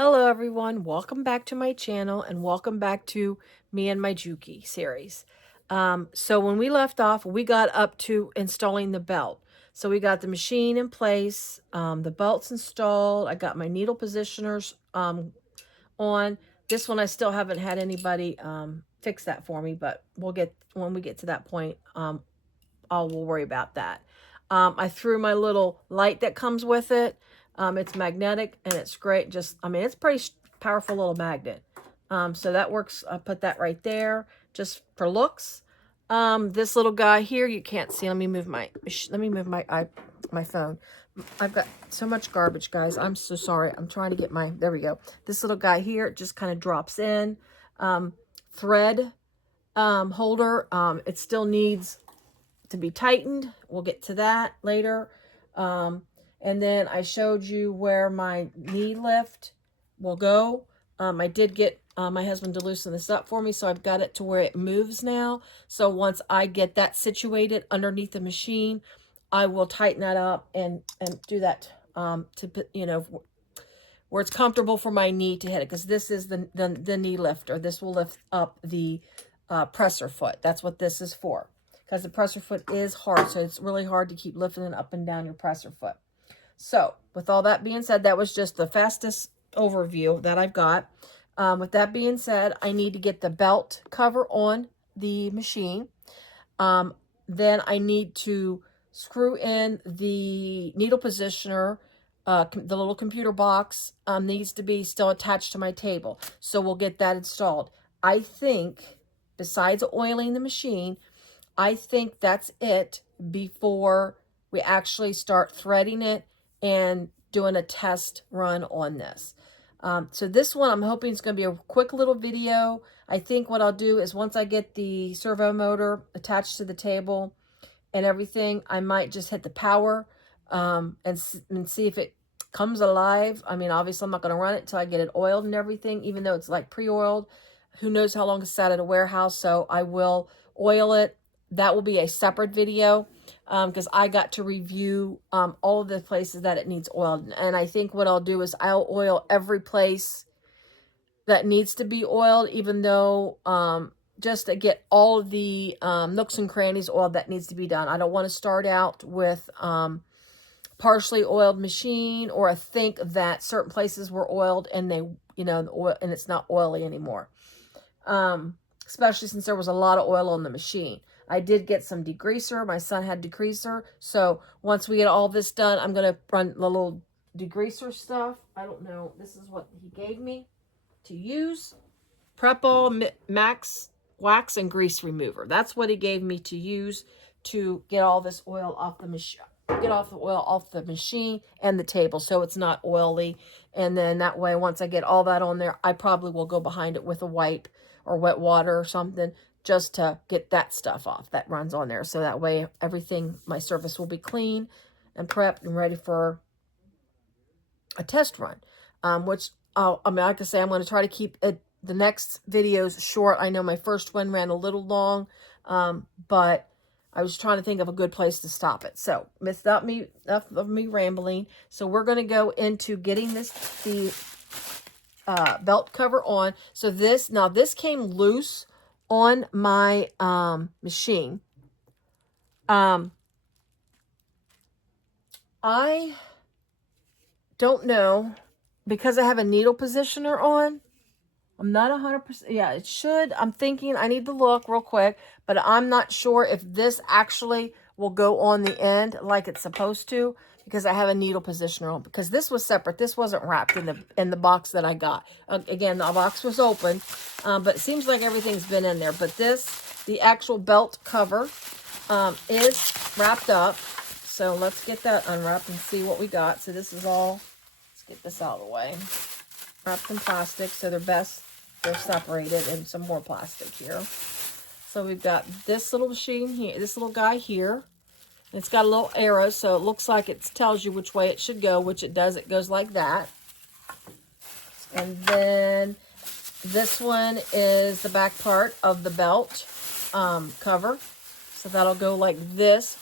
Hello everyone, welcome back to my channel and welcome back to me and my Juki series. So when we left off, we got up to installing the belt. So we got the machine in place, the belt's installed, I got my needle positioners on. This one I still haven't had anybody fix that for me, but when we get to that point, we'll worry about that. I threw my little light that comes with it. It's magnetic and it's great. It's pretty powerful little magnet. So that works. I put that right there just for looks. This little guy here, you can't see. Let me move my phone. I've got so much garbage, guys. I'm so sorry. I'm trying to get there we go. This little guy here, it just kind of drops in. Thread holder. It still needs to be tightened. We'll get to that later. And then I showed you where my knee lift will go. I did get my husband to loosen this up for me, so I've got it to where it moves now. So once I get that situated underneath the machine, I will tighten that up and do that where it's comfortable for my knee to hit it, because this is the knee lifter. This will lift up the presser foot. That's what this is for, because the presser foot is hard, so it's really hard to keep lifting it up and down your presser foot. So with all that being said, that was just the fastest overview that I've got. With that being said, I need to get the belt cover on the machine. Then I need to screw in the needle positioner. The little computer box needs to be still attached to my table. So we'll get that installed. I think, besides oiling the machine, I think that's it before we actually start threading it and doing a test run on this. So this one, I'm hoping it's going to be a quick little video. I think what I'll do is once I get the servo motor attached to the table and everything, I might just hit the power and see if it comes alive. I mean, obviously I'm not going to run it until I get it oiled and everything, even though it's like pre-oiled. Who knows how long it's sat at a warehouse, so I will oil it. That will be a separate video because I got to review all of the places that it needs oiled. And I think what I'll do is I'll oil every place that needs to be oiled, even though just to get all of the nooks and crannies oiled that needs to be done. I don't want to start out with partially oiled machine, or I think that certain places were oiled and the oil, and it's not oily anymore. Especially since there was a lot of oil on the machine. I did get some degreaser. My son had degreaser. So once we get all this done, I'm going to run the little degreaser stuff. I don't know. This is what he gave me to use. Prep All Max Wax and Grease Remover. That's what he gave me to use to get all this oil off the machine. Get off the oil off the machine and the table so it's not oily. And then that way, once I get all that on there, I probably will go behind it with a wipe or wet water or something just to get that stuff off that runs on there. So that way everything, my surface will be clean and prepped and ready for a test run. Like I say, I'm going to try to keep the next videos short. I know my first one ran a little long, but I was trying to think of a good place to stop it. So, enough of me rambling. So we're going to go into getting the belt cover on. So this came loose on my machine. I don't know, because I have a needle positioner on. I'm not 100%. Yeah, it should. I'm thinking I need to look real quick, but I'm not sure if this actually will go on the end like it's supposed to, because I have a needle positioner on, because this was separate. This wasn't wrapped in the box that I got. Again, the box was open, but it seems like everything's been in there. But the actual belt cover is wrapped up. So let's get that unwrapped and see what we got. So this is all, let's get this out of the way. Wrapped in plastic, so they're separated, and some more plastic here. So we've got this little machine here, this little guy here. It's got a little arrow, so it looks like it tells you which way it should go, which it does. It goes like that. And then this one is the back part of the belt cover. So that'll go like this,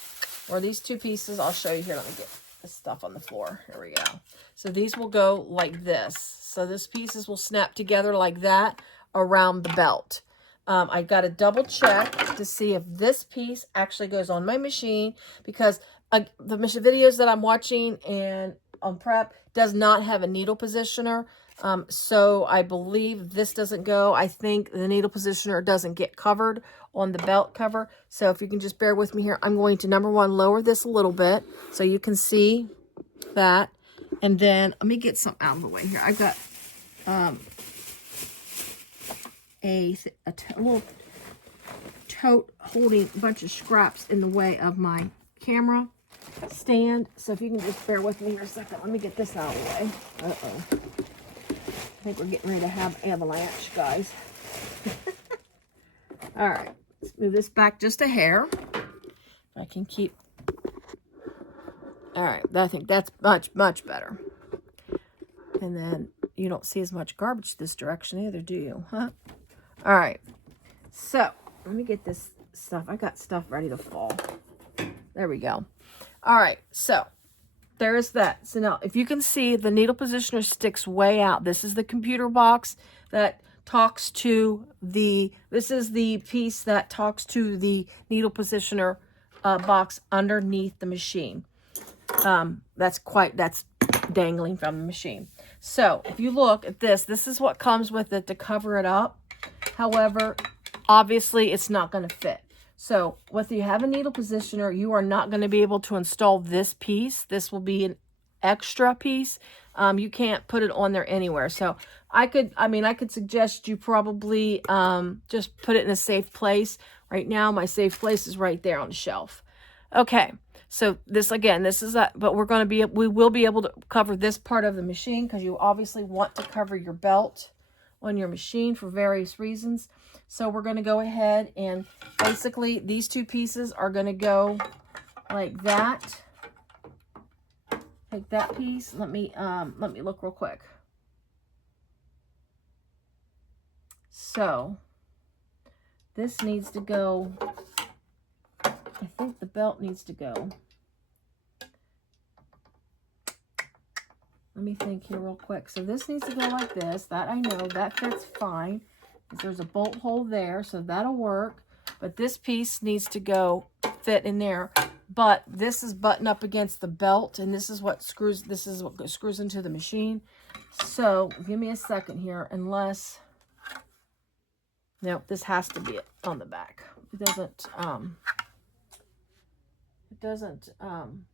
or these two pieces. I'll show you here. Let me get this stuff on the floor. Here we go. So these will go like this. So this pieces will snap together like that around the belt. I've got to double check to see if this piece actually goes on my machine, because the videos that I'm watching and on prep does not have a needle positioner. So I believe this doesn't go. I think the needle positioner doesn't get covered on the belt cover. So if you can just bear with me here, I'm going to, number one, lower this a little bit so you can see that. And then let me get some out of the way here. I've got a little tote holding a bunch of scraps in the way of my camera stand. So if you can just bear with me here a second, let me get this out of the way. Uh-oh. I think we're getting ready to have avalanche, guys. All right, let's move this back just a hair. I can keep. All right, I think that's much, much better. And then you don't see as much garbage this direction either, do you? Huh? All right, so let me get this stuff. I got stuff ready to fall. There we go. All right, so there's that. So now, if you can see, the needle positioner sticks way out. This is the computer box that talks to the, this is the piece that talks to the needle positioner box underneath the machine. That's dangling from the machine. So if you look at this, this is what comes with it to cover it up. However, obviously it's not going to fit. So if you have a needle positioner, you are not going to be able to install this piece. This will be an extra piece. You can't put it on there anywhere. So I could suggest you probably just put it in a safe place. Right now, my safe place is right there on the shelf. Okay. So this, again, this is that, but we will be able to cover this part of the machine, because you obviously want to cover your belt on your machine for various reasons. So we're going to go ahead and basically these two pieces are going to go like that. Take that piece. Let me look real quick. So this needs to go, I think the belt needs to go. Let me think here real quick. So this needs to go like this. That I know, that fits fine. There's a bolt hole there, so that'll work. But this piece needs to go fit in there. But this is buttoned up against the belt, and this is what screws into the machine. So give me a second here, unless, no, this has to be on the back. It doesn't,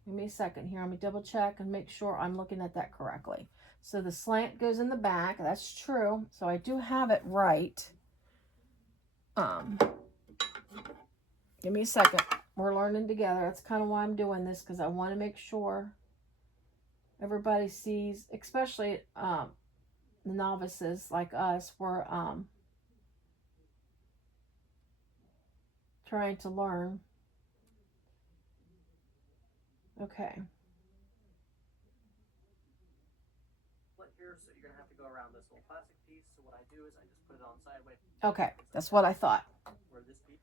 give me a second here. Let me double check and make sure I'm looking at that correctly. So the slant goes in the back. That's true. So I do have it right. Give me a second. We're learning together. That's kind of why I'm doing this, because I want to make sure everybody sees, especially the novices like us. We're trying to learn. Okay. Here, so you're gonna have to go around this little plastic piece. So what I do is I just put it on sideways. Okay, that's what I thought. Where this piece.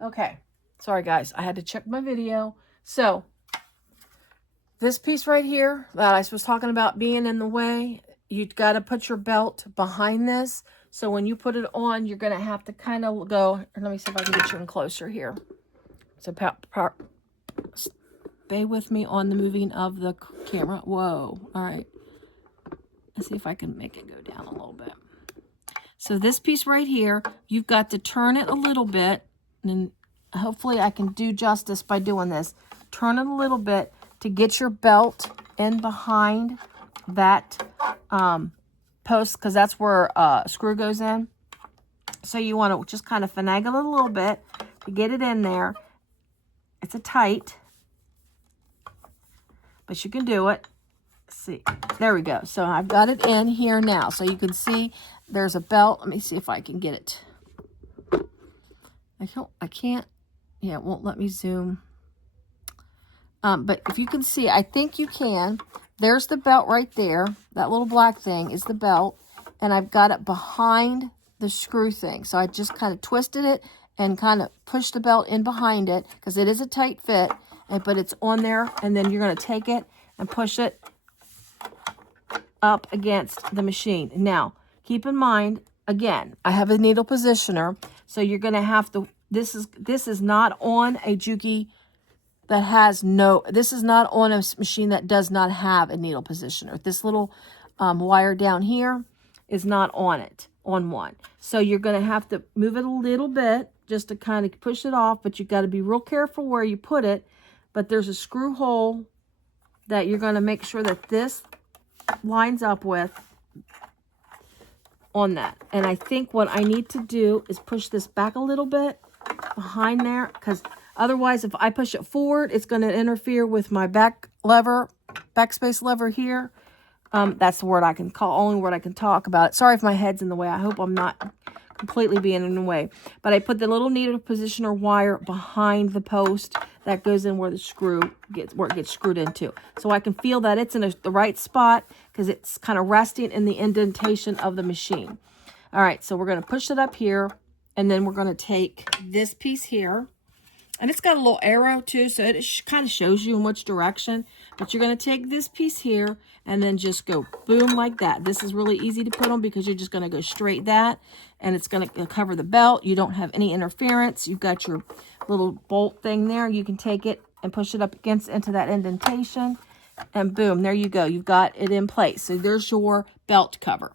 Okay, sorry guys, I had to check my video. So this piece right here that I was talking about being in the way, you've got to put your belt behind this. So when you put it on, you're gonna have to kind of go. Let me see if I can get you in closer here. So stay with me on the moving of the camera. Whoa, all right. Let's see if I can make it go down a little bit. So this piece right here, you've got to turn it a little bit, and hopefully I can do justice by doing this. Turn it a little bit to get your belt in behind that post, because that's where a screw goes in. So you want to just kind of finagle it a little bit to get it in there. It's a tight, but you can do it. See, there we go. So I've got it in here now, so you can see there's a belt. Let me see if I can get it. I can't, yeah, it won't let me zoom. But if you can see, I think you can. There's the belt right there. That little black thing is the belt, and I've got it behind the screw thing. So I just kind of twisted it and kind of pushed the belt in behind it, because it is a tight fit, but it's on there. And then you're going to take it and push it up against the machine. Now, keep in mind, again, I have a needle positioner, so you're going to have to, this is not on a Juki that has no, this is not on a machine that does not have a needle positioner. This little wire down here is not on it, on one. So you're going to have to move it a little bit just to kind of push it off, but you've got to be real careful where you put it. But there's a screw hole that you're going to make sure that this lines up with on that. And I think what I need to do is push this back a little bit behind there, because otherwise if I push it forward, it's going to interfere with my backspace lever here. That's the word I can call, only word I can talk about it. Sorry if my head's in the way. I hope I'm not completely being in the way. But I put the little needle positioner wire behind the post that goes in where the screw gets, where it gets screwed into. So I can feel that it's in the right spot because it's kind of resting in the indentation of the machine. All right, so we're going to push it up here, and then we're going to take this piece here. And it's got a little arrow too, so it kind of shows you in which direction. But you're going to take this piece here and then just go boom like that. This is really easy to put on because you're just going to go straight that. And it's going to cover the belt. You don't have any interference. You've got your little bolt thing there. You can take it and push it up into that indentation. And boom, there you go. You've got it in place. So there's your belt cover.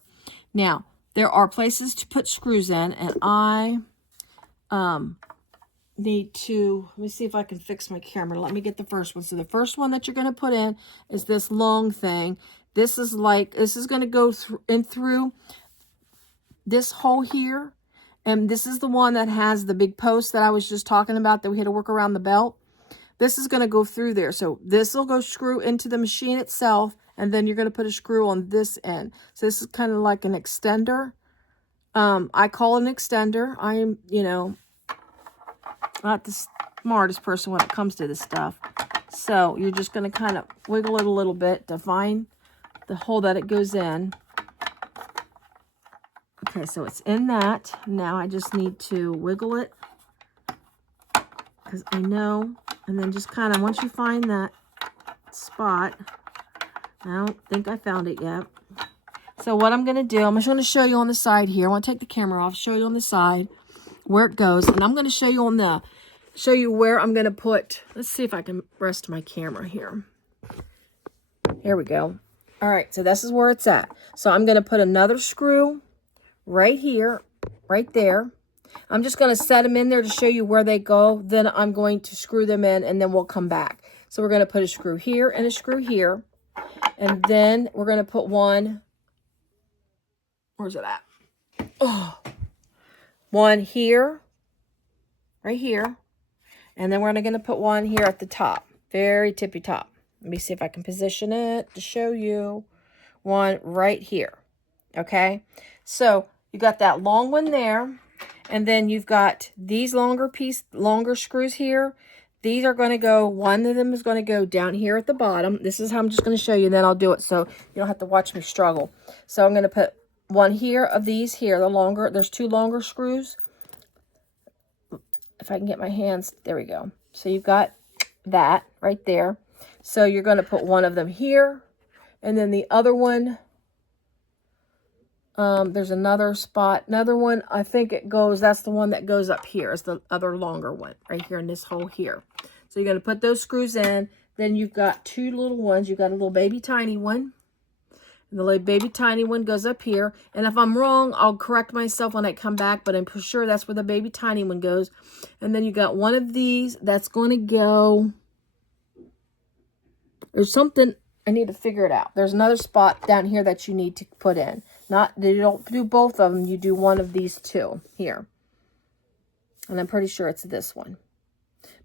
Now, there are places to put screws in. And I need to, let me see if I can fix my camera. Let me get the first one. So the first one that you're going to put in is this long thing. This is going to go through this hole here. And this is the one that has the big post that I was just talking about that we had to work around the belt. This is going to go through there. So this will go screw into the machine itself. And then you're going to put a screw on this end. So this is kind of like an extender. I call it an extender. I am, not the smartest person when it comes to this stuff. So you're just going to kind of wiggle it a little bit to find the hole that it goes in. Okay, so it's in that. Now I just need to wiggle it because I know. And then just kind of, once you find that spot, I don't think I found it yet. So what I'm going to do, I'm just going to show you on the side here. I want to take the camera off, show you on the side where it goes. And I'm going to show you where I'm going to put, let's see if I can rest my camera here. Here we go. All right, so this is where it's at. So I'm going to put another screw right here, right there. I'm just going to set them in there to show you where they go. Then I'm going to screw them in, and then we'll come back. So we're going to put a screw here and a screw here. And then we're going to put one, where's it at? Oh, one here, right here. And then we're going to put one here at the top, very tippy top. Let me see if I can position it to show you. One right here, okay? So you got that long one there, and then you've got these longer screws here. These are going to go, one of them is going to go down here at the bottom. This is how I'm just going to show you, and then I'll do it so you don't have to watch me struggle. So I'm going to put one here of these here, there's two longer screws. If I can get my hands, there we go. So you've got that right there. So you're going to put one of them here, and then the other one, there's another spot, another one, I think it goes, that's the one that goes up here, is the other longer one, right here in this hole here. So you're going to put those screws in. Then you've got two little ones. You've got a little baby tiny one. And the little baby tiny one goes up here. And if I'm wrong, I'll correct myself when I come back, but I'm for sure that's where the baby tiny one goes. And then you got one of these that's going to go, there's something, I need to figure it out. There's another spot down here that you need to put in. You don't do both of them, you do one of these two here. And I'm pretty sure it's this one.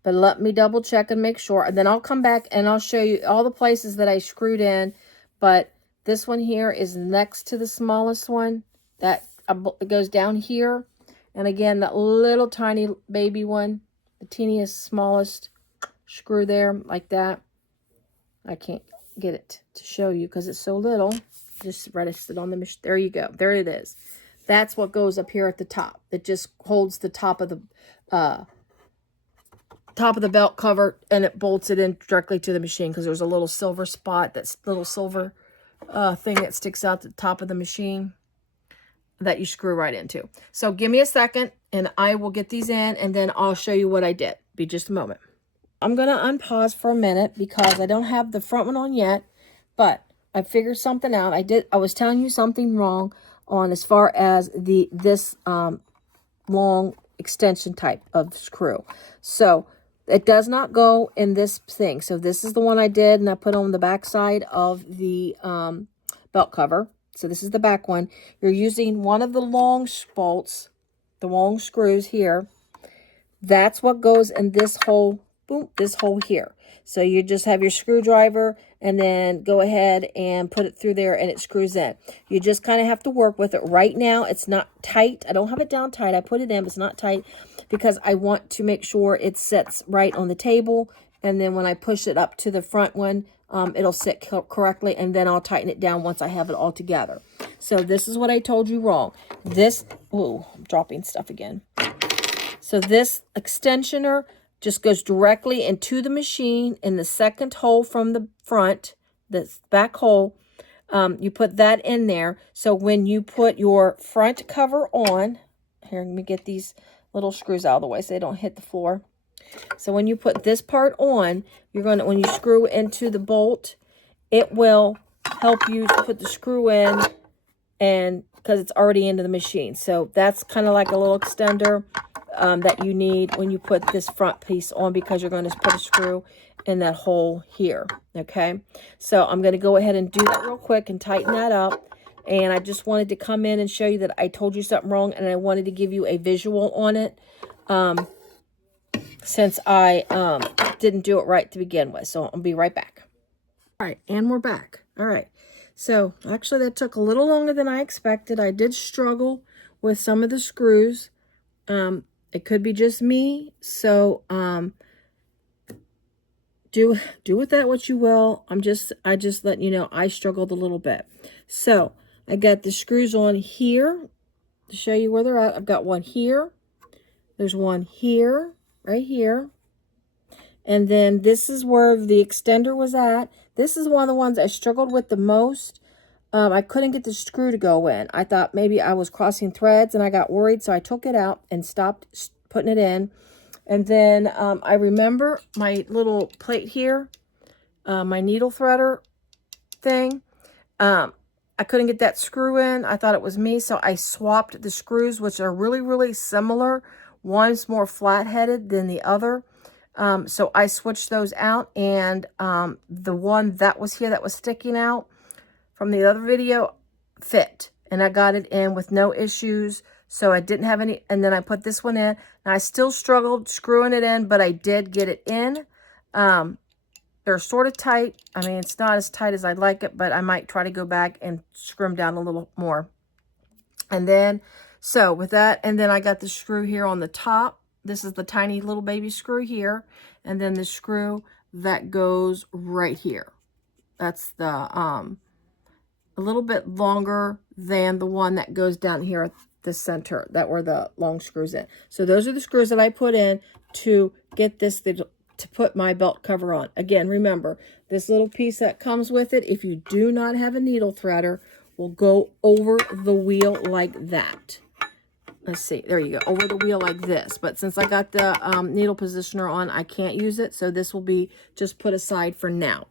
But let me double check and make sure. And then I'll come back and I'll show you all the places that I screwed in. But this one here is next to the smallest one. That goes down here. And again, that little tiny baby one, the teeniest, smallest screw there, like that. I can't get it to show you because it's so little. Just rest it on the machine. There you go. There it is. That's what goes up here at the top. It just holds the top of the top of the belt cover, and it bolts it in directly to the machine because there's a little silver spot, that's little silver thing that sticks out the top of the machine that you screw right into. So give me a second and I will get these in, and then I'll show you what I did. Be just a moment. I'm going to unpause for a minute because I don't have the front one on yet, but I figured something out. I was telling you something wrong on as far as this long extension type of screw. So it does not go in this thing. So this is the one I did, and I put on the back side of the belt cover. So this is the back one. You're using one of the long bolts, the long screws here. That's what goes in this hole, boom, this hole here. So you just have your screwdriver and then go ahead and put it through there and it screws in. You just kind of have to work with it. Right now, it's not tight. I don't have it down tight. I put it in, but it's not tight because I want to make sure it sits right on the table. And then when I push it up to the front one, it'll sit correctly, and then I'll tighten it down once I have it all together. So this is what I told you wrong. This, ooh, I'm dropping stuff again. So this extensioner just goes directly into the machine in the second hole from the front, the back hole. You put that in there. So when you put your front cover on, here, let me get these little screws out of the way so they don't hit the floor. So when you put this part on, you're going to, when you screw into the bolt, it will help you to put the screw in, and because it's already into the machine. So that's kind of like a little extender that you need when you put this front piece on, because you're going to put a screw in that hole here. Okay, so I'm going to go ahead and do that real quick and tighten that up. And I just wanted to come in and show you that I told you something wrong, and I wanted to give you a visual on it. Since I didn't do it right to begin with. So I'll be right back. All right, and we're back. All right. So actually that took a little longer than I expected. I did struggle with some of the screws. It could be just me. So do with that what you will. I just letting you know I struggled a little bit. So I got the screws on here to show you where they're at. I've got one here. There's one here. Right here, and then this is where the extender was at. This is one of the ones I struggled with the most. I couldn't get the screw to go in. I thought maybe I was crossing threads and I got worried, so I took it out and stopped putting it in. And then I remember my little plate here, my needle threader thing. I couldn't get that screw in. I thought it was me, so I swapped the screws, which are really, really similar. One's more flat-headed than the other. So I switched those out, and the one that was here that was sticking out from the other video fit. And I got it in with no issues, so I didn't have any. And then I put this one in, and I still struggled screwing it in, but I did get it in. They're sort of tight. I mean, it's not as tight as I'd like it, but I might try to go back and screw them down a little more. And then... so with that, and then I got the screw here on the top. This is the tiny little baby screw here. And then the screw that goes right here. That's the, a little bit longer than the one that goes down here at the center. That were the long screws in. So those are the screws that I put in to get this, to put my belt cover on. Again, remember, this little piece that comes with it, if you do not have a needle threader, will go over the wheel like that. Let's see, there you go, over the wheel like this. But since I got the needle positioner on, I can't use it. So this will be just put aside for now.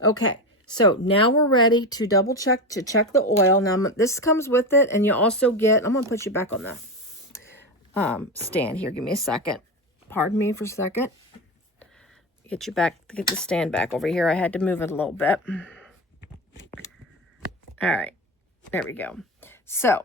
Okay, so now we're ready to double check, to check the oil. Now this comes with it, and you also get, I'm going to put you back on the stand here. Give me a second. Pardon me for a second. Get you back, get the stand back over here. I had to move it a little bit. All right, there we go. So,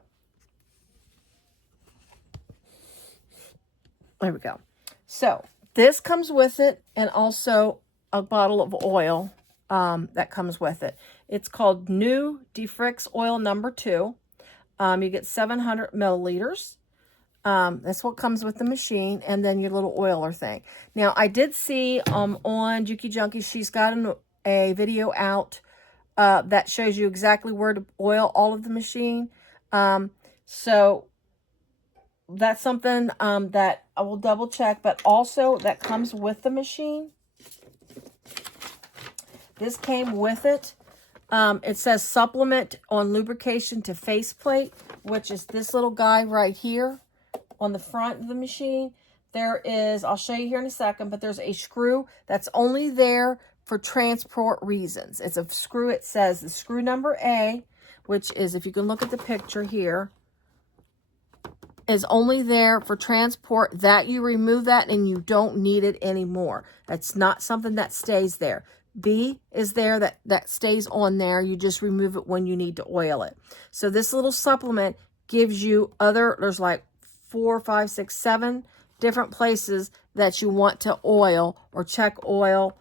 there we go. So this comes with it, and also a bottle of oil that comes with it. It's called New Defrix Oil number 2. You get 700 milliliters. That's what comes with the machine, and then your little oiler thing. Now, I did see on Juki Junkie, she's got a video out that shows you exactly where to oil all of the machine. So that's something that I will double check, but also that comes with the machine. This came with it. It says supplement on lubrication to faceplate, which is this little guy right here on the front of the machine. There is, I'll show you here in a second, but there's a screw that's only there for transport reasons. It's a screw, it says the screw number A, which is, if you can look at the picture here, is only there for transport. That you remove that and you don't need it anymore. That's not something that stays there. B is there, that stays on there. You just remove it when you need to oil it. So this little supplement gives you there's like 4, 5, 6, 7 different places that you want to oil or check oil.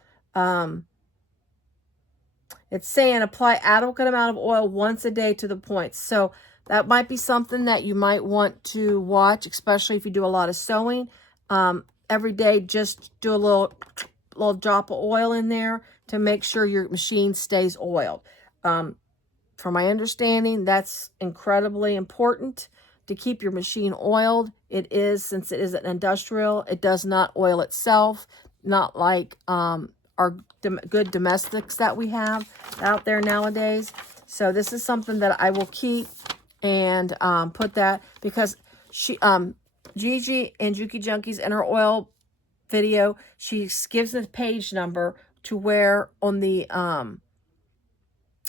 It's saying apply adequate amount of oil once a day to the points. So that might be something that you might want to watch, especially if you do a lot of sewing. Every day, just do a little drop of oil in there to make sure your machine stays oiled. From my understanding, that's incredibly important to keep your machine oiled. It is, since it is an industrial, it does not oil itself, not like our good domestics that we have out there nowadays. So this is something that I will keep and put that, because Gigi and Juki Junkies in her oil video, she gives the page number to where on the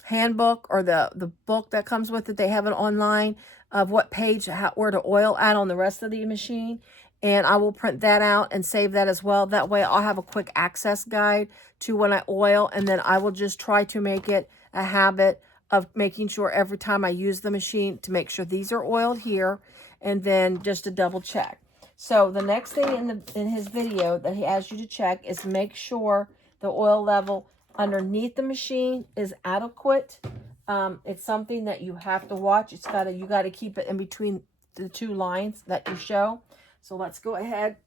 handbook or the book that comes with it, they have it online of what page, where to oil at on the rest of the machine. And I will print that out and save that as well. That way I'll have a quick access guide to when I oil, and then I will just try to make it a habit of making sure every time I use the machine to make sure these are oiled here, and then just to double check. So the next thing in his video that he asks you to check is make sure the oil level underneath the machine is adequate. It's something that you have to watch. You got to keep it in between the two lines that you show. So let's go ahead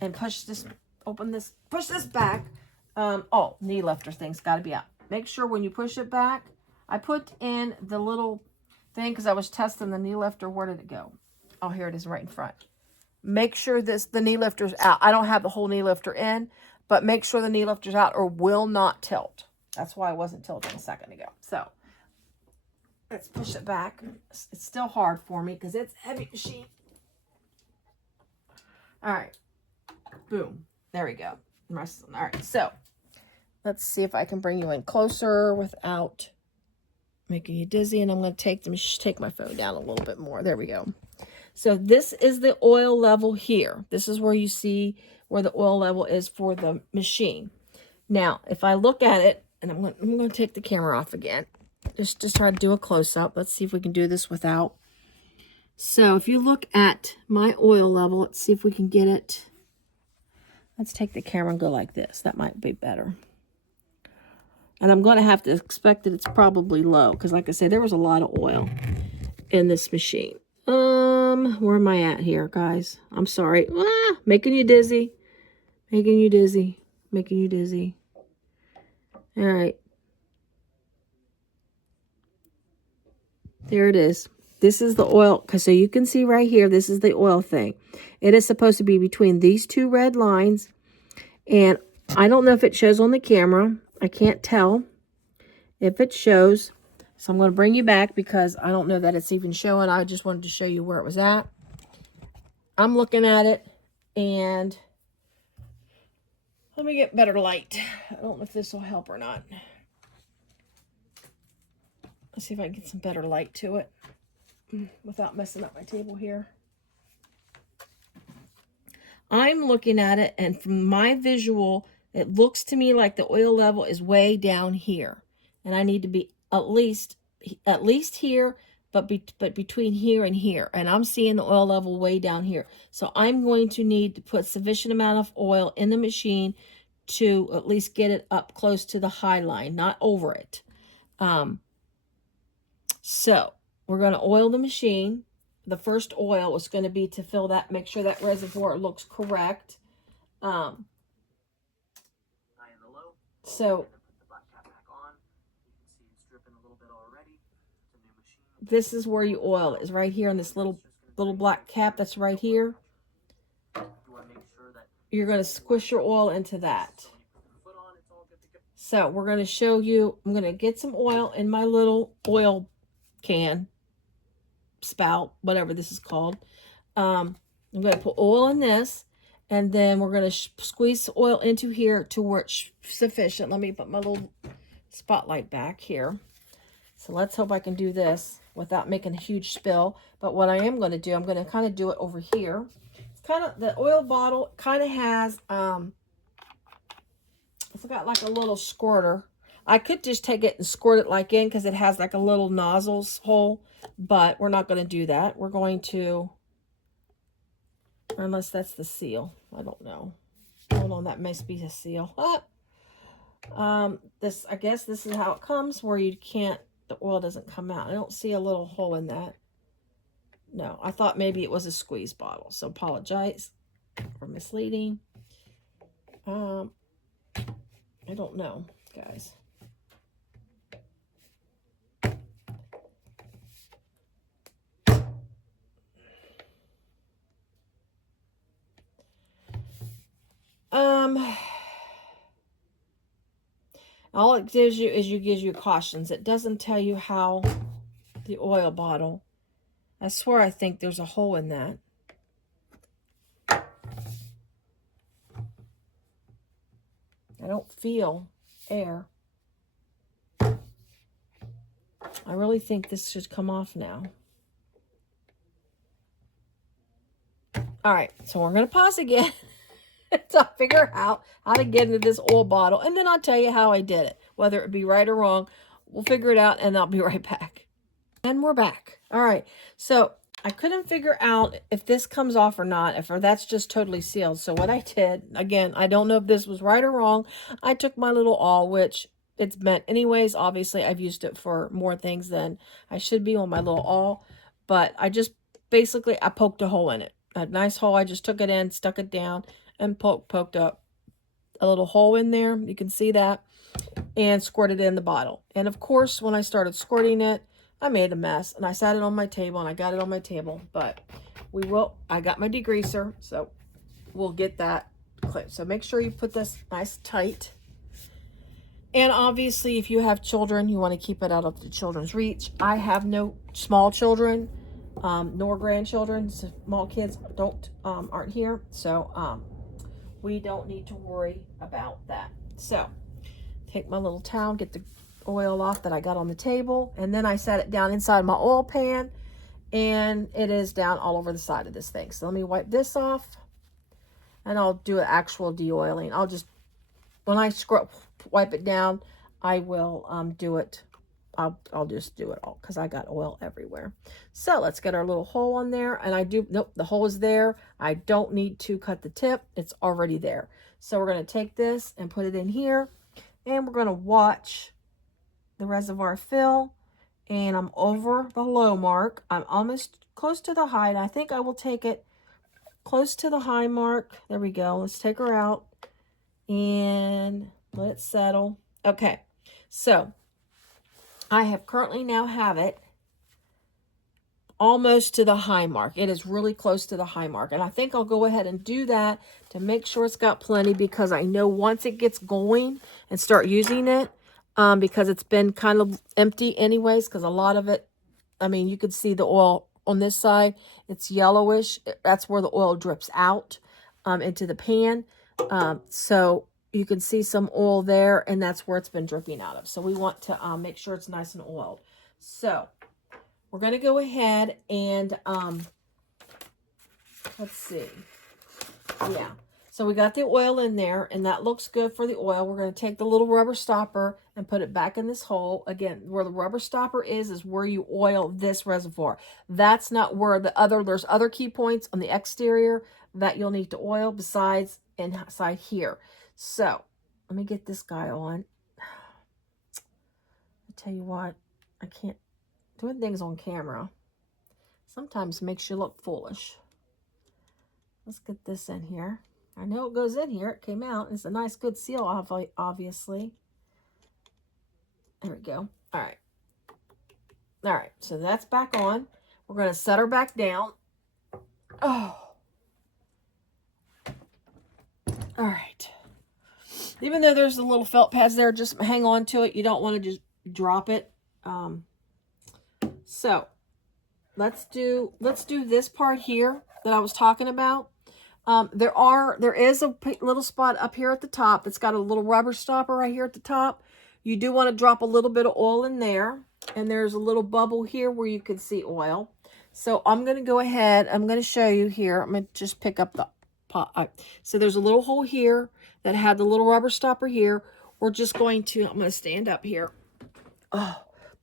and push this back. Oh, knee lifter thing's got to be out. Make sure when you push it back, I put in the little thing because I was testing the knee lifter. Where did it go? Oh, here it is right in front. Make sure the knee lifter's out. I don't have the whole knee lifter in, but make sure the knee lifter's out or will not tilt. That's why I wasn't tilting a second ago. So let's push it back. It's still hard for me because it's a heavy machine. All right. Boom. There we go. All right. So let's see if I can bring you in closer without making you dizzy. And I'm going to take my phone down a little bit more. There we go. So this is the oil level here. This is where you see where the oil level is for the machine. Now, if I look at it, and I'm going to take the camera off again. Just try to do a close-up. Let's see if we can do this without. So if you look at my oil level, let's see if we can get it. Let's take the camera and go like this. That might be better. And I'm going to have to expect that it's probably low, because like I said, there was a lot of oil in this machine. Where am I at here, guys? I'm sorry. Making you dizzy. Making you dizzy. Making you dizzy. All right. There it is. This is the oil. So you can see right here, this is the oil thing. It is supposed to be between these two red lines. And I don't know if it shows on the camera. I can't tell if it shows. So I'm going to bring you back because I don't know that it's even showing. I just wanted to show you where it was at. I'm looking at it, and let me get better light. I don't know if this will help or not. Let's see if I can get some better light to it without messing up my table here. I'm looking at it, and from my visual, it looks to me like the oil level is way down here. And I need to be at least here, but between here and here. And I'm seeing the oil level way down here. So I'm going to need to put sufficient amount of oil in the machine to at least get it up close to the high line, not over it. So we're going to oil the machine. The first oil is going to be to fill that, make sure that reservoir looks correct. So this is where you oil it, is right here in this little black cap that's right here. you're going to squish your oil into that. So we're going to show you, I'm going to get some oil in my little oil can, spout, whatever this is called. I'm going to put oil in this, and then we're going to squeeze the oil into here to where it's sufficient. Let me put my little spotlight back here. So let's hope I can do this without making a huge spill. But what I am going to do, I'm going to kind of do it over here. It's kind of, the oil bottle kind of has, it's got like a little squirter. I could just take it and squirt it like in because it has like a little nozzles hole, but we're not going to do that. We're going to, unless that's the seal. I don't know. Hold on, that must be the seal. This, I guess this is how it comes, where you can't, the oil doesn't come out. I don't see a little hole in that. No, I thought maybe it was a squeeze bottle, so apologize for misleading. I don't know, guys. All it gives you is gives you cautions. It doesn't tell you how the oil bottle. I swear I think there's a hole in that. I don't feel air. I really think this should come off now. All right, so we're going to pause again to figure out how to get into this oil bottle. And then I'll tell you how I did it. Whether it be right or wrong, we'll figure it out and I'll be right back. And we're back. All right, so I couldn't figure out if this comes off or not, or that's just totally sealed. So what I did, again, I don't know if this was right or wrong. I took my little awl, which it's meant anyways. Obviously, I've used it for more things than I should be on my little awl. But I just, basically, I poked a hole in it. A nice hole. I just took it in, stuck it down, and poked up a little hole in there. You can see that. And squirted it in the bottle. And of course, when I started squirting it, I made a mess, and I sat it on my table, and I got it on my table, but I got my degreaser, so we'll get that clipped. So make sure you put this nice tight. And obviously, if you have children, you want to keep it out of the children's reach. I have no small children, nor grandchildren. Small kids aren't here, so we don't need to worry about that. So take my little towel, get the oil off that I got on the table, and then I set it down inside my oil pan, and it is down all over the side of this thing. So let me wipe this off, and I'll do an actual de-oiling. I'll just, when I wipe it down, I will do it. I'll just do it all because I got oil everywhere. So let's get our little hole on there, and nope, the hole is there. I don't need to cut the tip. It's already there. So we're going to take this and put it in here, and we're going to watch the reservoir fill, and I'm over the low mark. I'm almost close to the high, and I think I will take it close to the high mark. There we go. Let's take her out and let it settle. Okay, so I have currently now have it almost to the high mark. It is really close to the high mark, and I think I'll go ahead and do that to make sure it's got plenty, because I know once it gets going and start using it, because it's been kind of empty anyways, because a lot of it, I mean, you could see the oil on this side. It's yellowish. That's where the oil drips out into the pan. So you can see some oil there, and that's where it's been dripping out of. So we want to make sure it's nice and oiled. So we're going to go ahead and, let's see. Yeah. So we got the oil in there, and that looks good for the oil. We're going to take the little rubber stopper and put it back in this hole. Again, where the rubber stopper is where you oil this reservoir. That's not where there's other key points on the exterior that you'll need to oil besides inside here. So let me get this guy on. I tell you what, I can't, doing things on camera sometimes makes you look foolish. Let's get this in here. I know it goes in here. It came out. It's a nice, good seal, obviously. There we go. All right. All right. So that's back on. We're going to set her back down. Oh. All right. Even though there's the little felt pads there, just hang on to it. You don't want to just drop it. So let's do this part here that I was talking about. There is a little spot up here at the top that's got a little rubber stopper right here at the top. You do want to drop a little bit of oil in there, and there's a little bubble here where you can see oil. So I'm going to go ahead. I'm going to show you here. I'm going to just pick up the pot. So there's a little hole here that had the little rubber stopper here. We're just going to, I'm going to stand up here.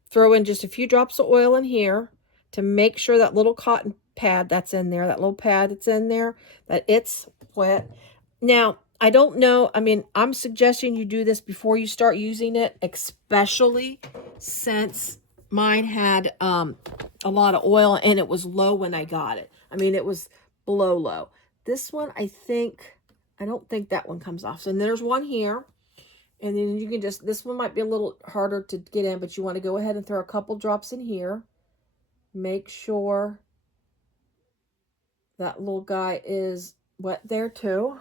Throw in just a few drops of oil in here to make sure that little cotton pad that's in there, that little pad that's in there, that it's wet. Now, I don't know. I mean, I'm suggesting you do this before you start using it, especially since mine had a lot of oil and it was low when I got it. I mean, it was below low. This one, I don't think that one comes off. So there's one here. And then you can just, this one might be a little harder to get in, but you want to go ahead and throw a couple drops in here. Make sure that little guy is wet there too.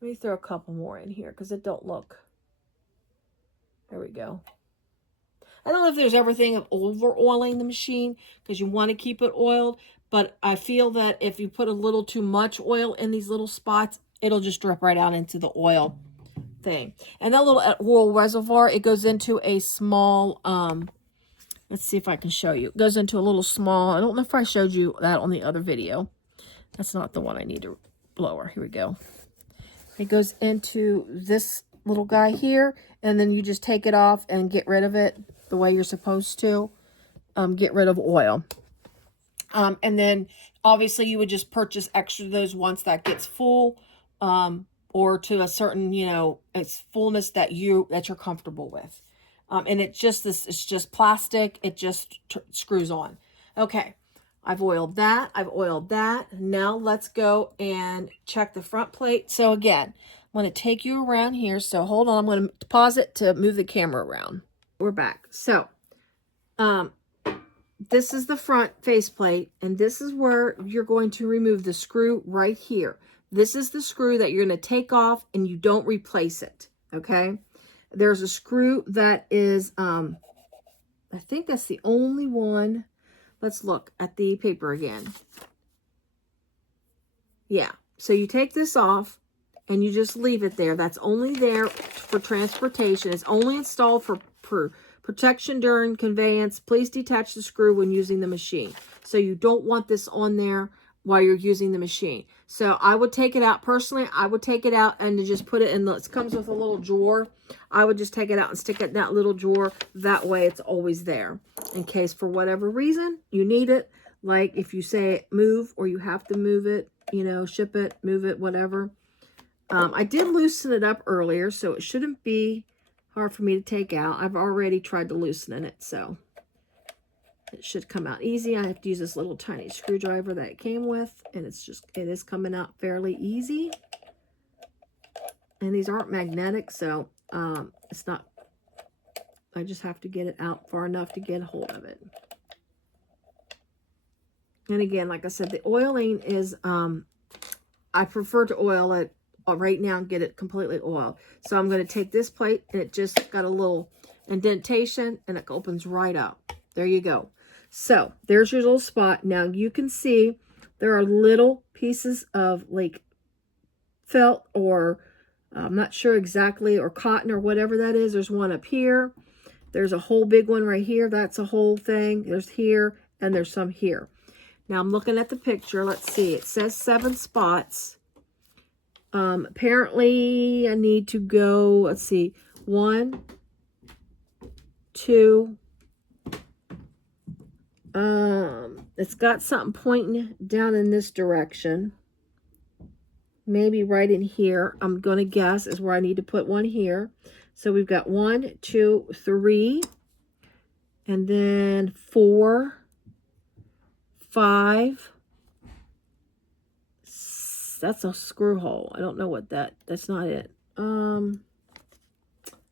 Let me throw a couple more in here because it don't look. There we go. I don't know if there's everything of over oiling the machine because you want to keep it oiled, but I feel that if you put a little too much oil in these little spots, it'll just drip right out into the oil thing. And that little oil reservoir, it goes into a small, let's see if I can show you. It goes into a little small, I don't know if I showed you that on the other video. That's not the one I need to blower. Here we go. It goes into this little guy here, and then you just take it off and get rid of it the way you're supposed to. Get rid of oil. And then obviously you would just purchase extra of those once that gets full, or to a certain, it's fullness that you're comfortable with. And it's just plastic. It just screws on. Okay. I've oiled that. Now let's go and check the front plate. So again, I'm going to take you around here. So hold on. I'm going to pause it to move the camera around. We're back. So, this is the front faceplate, and this is where you're going to remove the screw right here. This is the screw that you're going to take off, and you don't replace it, okay? There's a screw that is, I think that's the only one. Let's look at the paper again. Yeah, so you take this off, and you just leave it there. That's only there for transportation. It's only installed for protection during conveyance. Please detach the screw when using the machine. So you don't want this on there while you're using the machine. So I would take it out. Personally, I would take it out and just put it in. It comes with a little drawer. I would just take it out and stick it in that little drawer. That way it's always there in case for whatever reason you need it. Like if you say move or you have to move it, ship it, move it, whatever. I did loosen it up earlier, so it shouldn't be hard for me to take out. I've already tried to loosen it, so it should come out easy. I have to use this little tiny screwdriver that it came with, and it is coming out fairly easy. And these aren't magnetic, so it's not, I just have to get it out far enough to get a hold of it. And again, like I said, the oiling is, I prefer to oil it right now and get it completely oiled. So I'm going to take this plate, and it just got a little indentation, and it opens right up. There you go. So there's your little spot. Now you can see there are little pieces of like felt, or I'm not sure exactly, or cotton or whatever that is. There's one up here. There's a whole big one right here. That's a whole thing. There's here, and there's some here. Now I'm looking at the picture. Let's see. It says 7 spots. Apparently I need to go, let's see, 1, 2, it's got something pointing down in this direction. Maybe right in here, I'm going to guess is where I need to put one here. So we've got 1, 2, 3, and then 4, 5, that's a screw hole. I don't know what that's not it. I'm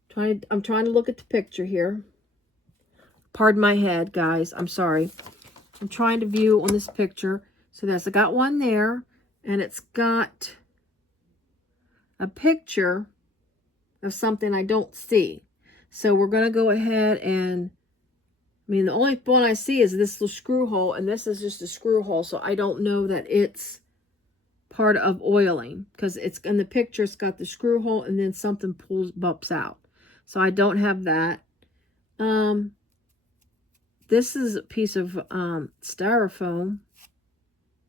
trying to look at the picture here. Pardon my head, guys. I'm sorry. I'm trying to view on this picture. So I got one there, and it's got a picture of something I don't see. So we're going to go ahead and, I mean, the only one I see is this little screw hole, and this is just a screw hole, so I don't know that it's part of oiling, because it's in the picture, it's got the screw hole, and then something bumps out. So I don't have that. This is a piece of styrofoam.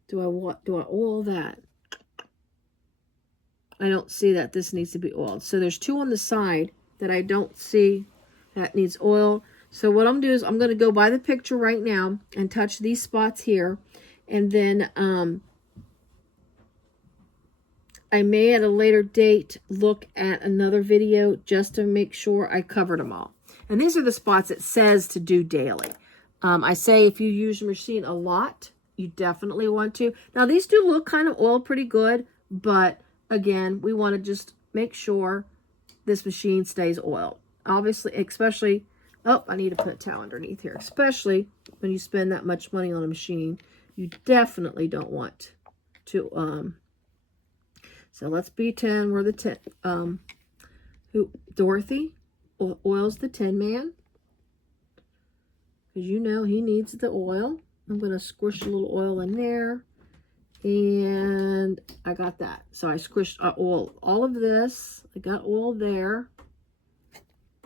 Do I oil that? I don't see that this needs to be oiled. So there's two on the side that I don't see that needs oil. So what I'm going to do is I'm going to go by the picture right now and touch these spots here. And then I may at a later date look at another video just to make sure I covered them all. And these are the spots it says to do daily. I say if you use your machine a lot, you definitely want to. Now these do look kind of oiled pretty good, but again, we want to just make sure this machine stays oiled. Obviously, especially, oh, I need to put a towel underneath here. Especially when you spend that much money on a machine, you definitely don't want to, so let's pretend we're the 10, Dorothy oils the Tin Man. Because you know he needs the oil. I'm going to squish a little oil in there. And I got that. So I squished oil all of this. I got oil there.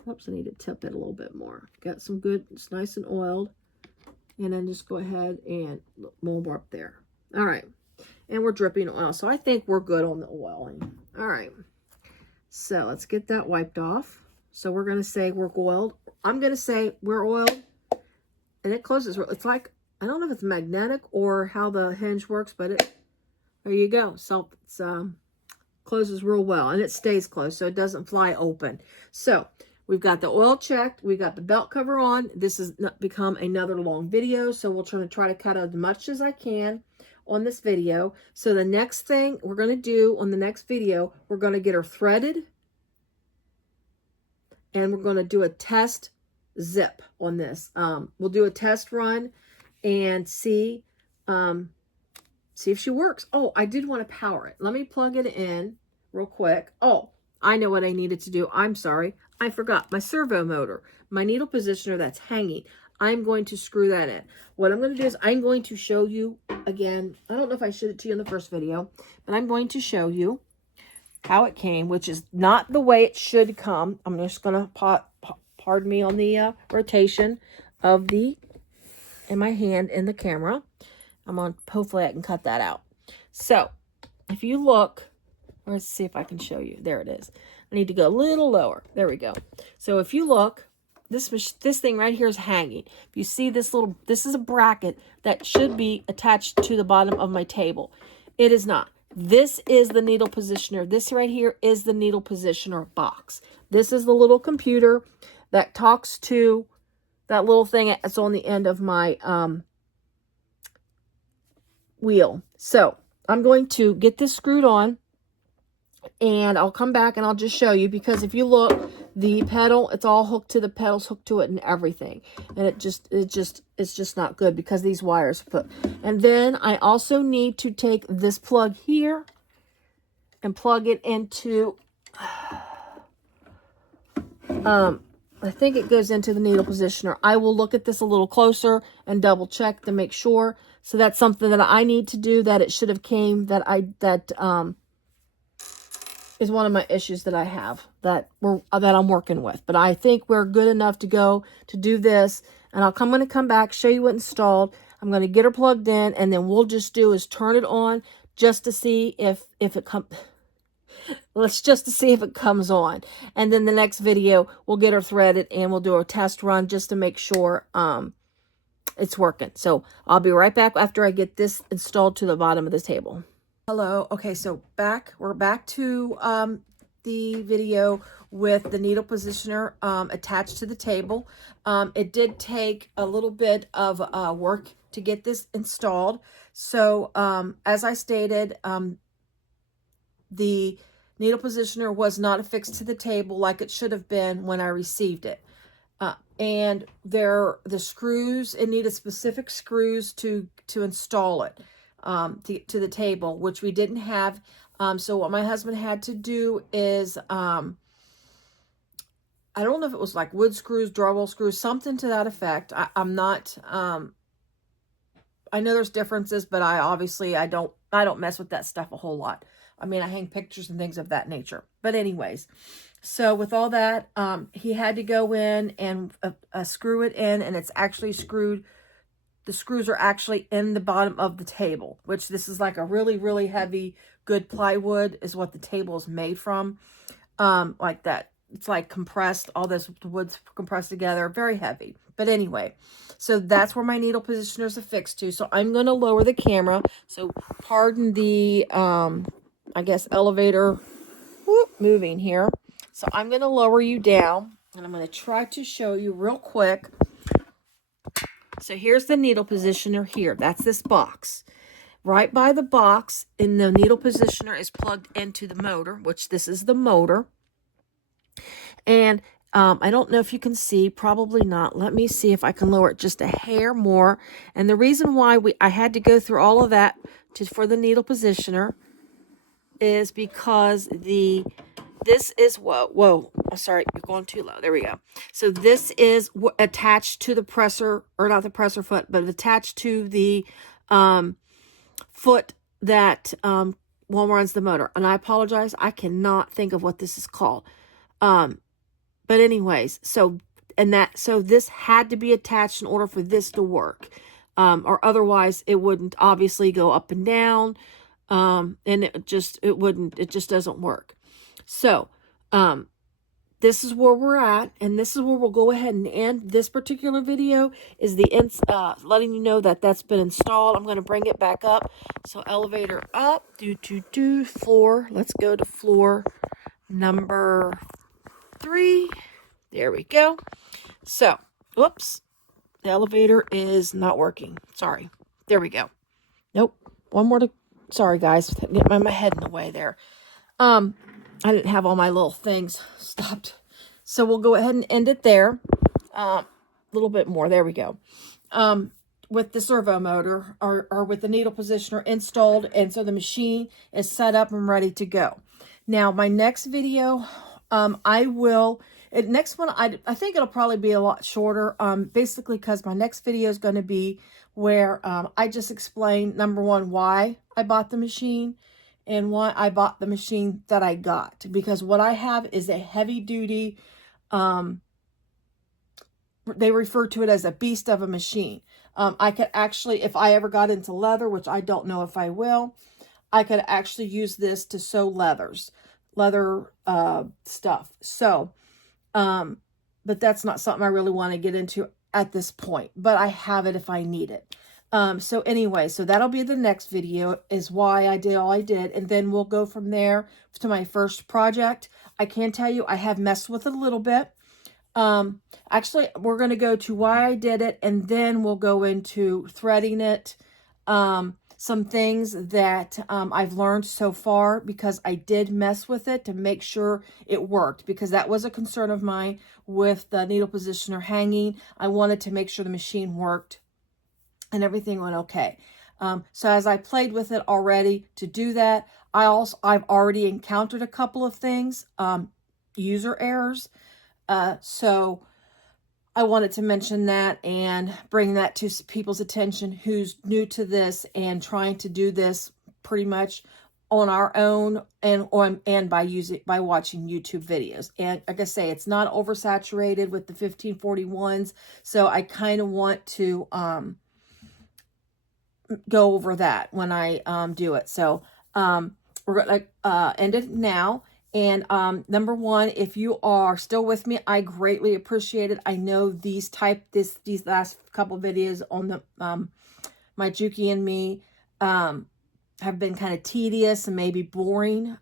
Oops, I need to tip it a little bit more. Got some good, it's nice and oiled. And then just go ahead and more up there. All right. And we're dripping oil. So I think we're good on the oiling. All right. So let's get that wiped off. So we're going to say we're oiled. I'm going to say we're oiled. And it closes. It's like, I don't know if it's magnetic or how the hinge works, but there you go. So it's closes real well, and it stays closed, so it doesn't fly open. So we've got the oil checked. We got the belt cover on. This has become another long video, so we'll try to cut out as much as I can on this video. So the next thing we're going to do on the next video, we're going to get her threaded, and we're going to do a test zip on this. We'll do a test run and see if she works. Oh, I did want to power it. Let me plug it in real quick. Oh, I know what I needed to do. I'm sorry. I forgot my servo motor, my needle positioner that's hanging. I'm going to screw that in. What I'm going to do is I'm going to show you again. I don't know if I showed it to you in the first video, but I'm going to show you how it came, which is not the way it should come. I'm just going to pardon me on the rotation of in my hand in the camera. Hopefully I can cut that out. So if you look, let's see if I can show you. There it is. I need to go a little lower. There we go. So if you look, this thing right here is hanging. If you see this is a bracket that should be attached to the bottom of my table. It is not. This is the needle positioner. This right here is the needle positioner box. This is the little computer that talks to that little thing that's on the end of my wheel. So I'm going to get this screwed on, and I'll come back and I'll just show you, because if you look, the pedal, it's all hooked to the pedals, hooked to it and everything. And it's just not good because these wires put. And then I also need to take this plug here and plug it into, I think it goes into the needle positioner. I will look at this a little closer and double check to make sure. So that's something that I need to do, that it should have came, that is one of my issues that I have that I'm working with. But I think we're good enough to go to do this. And I'm going to come back, show you what installed. I'm going to get her plugged in, and then we'll just do is turn it on just to see if it comes. Just to see if it comes on. And then the next video, we'll get her threaded and we'll do a test run just to make sure it's working. So I'll be right back after I get this installed to the bottom of the table. Hello. Okay, so we're back to the video with the needle positioner attached to the table. It did take a little bit of work to get this installed. So as I stated, the needle positioner was not affixed to the table like it should have been when I received it. And the screws, it needed specific screws to install it. to the table, which we didn't have. So what my husband had to do is, I don't know if it was like wood screws, drawel screws, something to that effect. I'm not, I know there's differences, but I don't mess with that stuff a whole lot. I mean, I hang pictures and things of that nature. But anyways, so with all that, he had to go in and screw it in, and it's actually screwed. The screws are actually in the bottom of the table, which this is like a really, really heavy, good plywood is what the table is made from. Like that. It's like compressed. All this wood's compressed together. Very heavy. But anyway, so that's where my needle positioner is affixed to. So I'm going to lower the camera. So pardon the, I guess, elevator moving here. So I'm going to lower you down, and I'm going to try to show you real quick. So here's the needle positioner here. That's this box. Right by the box in the needle positioner is plugged into the motor, which this is the motor. And I don't know if you can see, probably not. Let me see if I can lower it just a hair more. And the reason why I had to go through all of that for the needle positioner is because this is, whoa, sorry, you're going too low. There we go. So this is attached to the presser, or not the presser foot, but attached to the foot that runs the motor. And I apologize, I cannot think of what this is called. But anyways, so this had to be attached in order for this to work. Or otherwise it wouldn't obviously go up and down. And it just doesn't work. So, this is where we're at, and this is where we'll go ahead and end this particular video, is letting you know that that's been installed. I'm going to bring it back up. So elevator up, floor. Let's go to floor number 3. There we go. So, whoops, the elevator is not working. Sorry. There we go. Nope. One more to, sorry guys, get my head in the way there. I didn't have all my little things stopped. So we'll go ahead and end it there. A little bit more. There we go. With the servo motor or with the needle positioner installed. And so the machine is set up and ready to go. Now, my next video, next one, I think it'll probably be a lot shorter. Basically, because my next video is going to be where I just explain, number one, why I bought the machine. And why I bought the machine that I got. Because what I have is a heavy duty, they refer to it as a beast of a machine. I could actually, if I ever got into leather, which I don't know if I will, I could actually use this to sew leather stuff. So, but that's not something I really want to get into at this point. But I have it if I need it. So anyway, so that'll be the next video, is why I did all I did. And then we'll go from there to my first project. I can tell you I have messed with it a little bit. Actually, we're going to go to why I did it, and then we'll go into threading it. Some things that I've learned so far, because I did mess with it to make sure it worked, because that was a concern of mine with the needle positioner hanging. I wanted to make sure the machine worked and everything went okay. So as I played with it already to do that, I've already encountered a couple of things, user errors. So I wanted to mention that and bring that to people's attention who's new to this and trying to do this pretty much on our own and by watching YouTube videos. And like I say, it's not oversaturated with the 1541s. So I kind of want to go over that when I do it. So we're going to end it now. And number one, if you are still with me, I greatly appreciate it. I know these last couple of videos on the my Juki and me have been kind of tedious and maybe boring.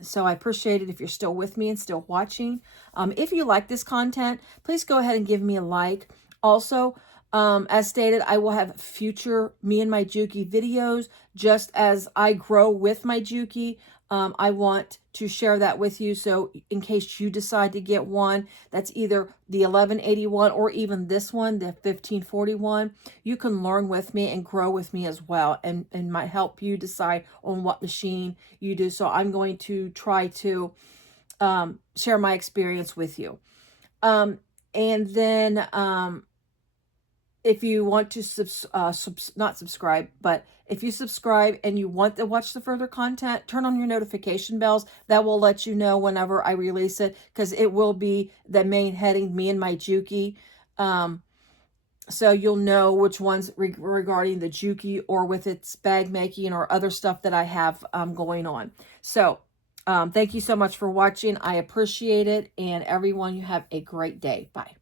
So I appreciate it if you're still with me and still watching. If you like this content, please go ahead and give me a like. Also, as stated, I will have future me and my Juki videos just as I grow with my Juki. I want to share that with you. So in case you decide to get one, that's either the 1181 or even this one, the 1541, you can learn with me and grow with me as well, and might help you decide on what machine you do. So I'm going to try to share my experience with you. And then if you want to not subscribe, but if you subscribe and you want to watch the further content, turn on your notification bells. That will let you know whenever I release it, because it will be the main heading, me and my Juki. So you'll know which ones regarding the Juki or with its bag making or other stuff that I have going on. So thank you so much for watching. I appreciate it. And everyone, you have a great day. Bye.